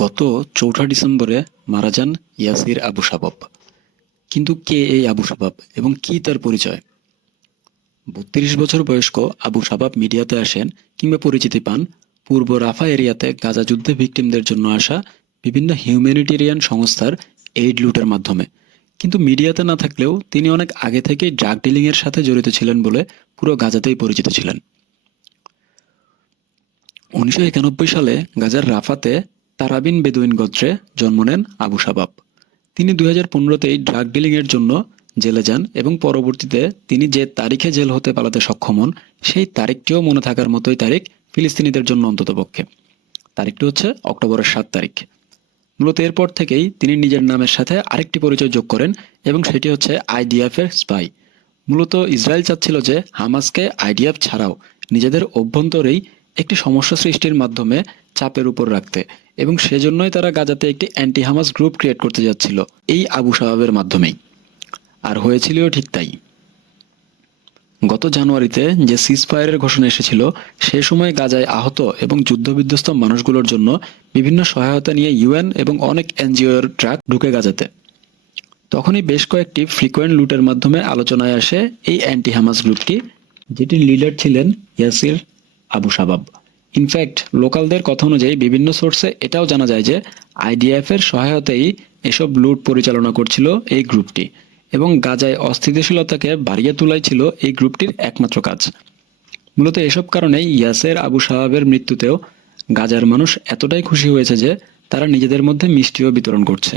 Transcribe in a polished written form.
গত ৪ঠা ডিসেম্বরে মারা যান ইয়াসির আবু শাবাব। কিন্তু কে এই আবু শাবাব এবং কী তার পরিচয়? ৩২ বছর বয়স্ক আবু শাবাব মিডিয়াতে আসেন কিংবা পরিচিতি পান পূর্ব রাফা এরিয়াতে গাজা যুদ্ধে ভিকটিমদের জন্য আসা বিভিন্ন হিউম্যানিটেরিয়ান সংস্থার এইড লুটের মাধ্যমে। কিন্তু মিডিয়াতে না থাকলেও তিনি অনেক আগে থেকেই ড্রাগ ডিলিংয়ের সাথে জড়িত ছিলেন বলে পুরো গাজাতেই পরিচিত ছিলেন। ১৯৯১ সালে গাজার রাফাতে তারাবিন বেদুইন গোত্রে জন্ম নেন আবু শাবাব। তিনি ২০১৫তেই ড্রাগ ডিলিংয়ের জন্য জেলে যান এবং পরবর্তীতে তিনি যে তারিখে জেল হতে পালাতে সক্ষম হন সেই তারিখটিও মনে থাকার মতোই তারিখ ফিলিস্তিনিদের জন্য অন্ততপক্ষে। তারিখটি হচ্ছে অক্টোবরের ৭ তারিখ। মূলত এরপর থেকেই তিনি নিজের নামের সাথে আরেকটি পরিচয় যোগ করেন এবং সেটি হচ্ছে আইডিএফের স্পাই। মূলত ইসরায়েল চাচ্ছিল যে হামাসকে আইডিএফ ছাড়াও নিজেদের অভ্যন্তরেই একটি সমস্যা সৃষ্টির মাধ্যমে চাপের উপর রাখতে, এবং সেজন্যই তারা গাজাতে একটি অ্যান্টি হামাস গ্রুপ ক্রিয়েট করতে যাচ্ছিল এই আবু শাবাবের মাধ্যমেই। আর হয়েছিলও ঠিক তাই। গত জানুয়ারিতে যে সিজফায়ারের ঘোষণা এসেছিল সে সময় গাজায় আহত এবং যুদ্ধবিধ্বস্ত মানুষগুলোর জন্য বিভিন্ন সহায়তা নিয়ে ইউএন এবং অনেক এনজিওর ট্রাক ঢুকে গাজাতে। তখনই বেশ কয়েকটি ফ্রিকোয়েন্ট লুটের মাধ্যমে আলোচনায় আসে এই অ্যান্টি হামাস গ্রুপটি, যেটির লিডার ছিলেন ইয়াসির আবু শাবাব। ইনফ্যাক্ট লোকালদের কথা অনুযায়ী বিভিন্ন সোর্সে এটাও জানা যায় যে আইডিএফের সহায়তায় এসব লুট পরিচালনা করছিল এই গ্রুপটি, এবং গাজায় অস্থিতিশীলতাকে বাড়িয়ে তোলাই ছিল এই গ্রুপটির একমাত্র কাজ। মূলত এসব কারণেই ইয়াসের আবু শাবাবের মৃত্যুতেও গাজার মানুষ এতটাই খুশি হয়েছে যে তারা নিজেদের মধ্যে মিষ্টিও বিতরণ করছে।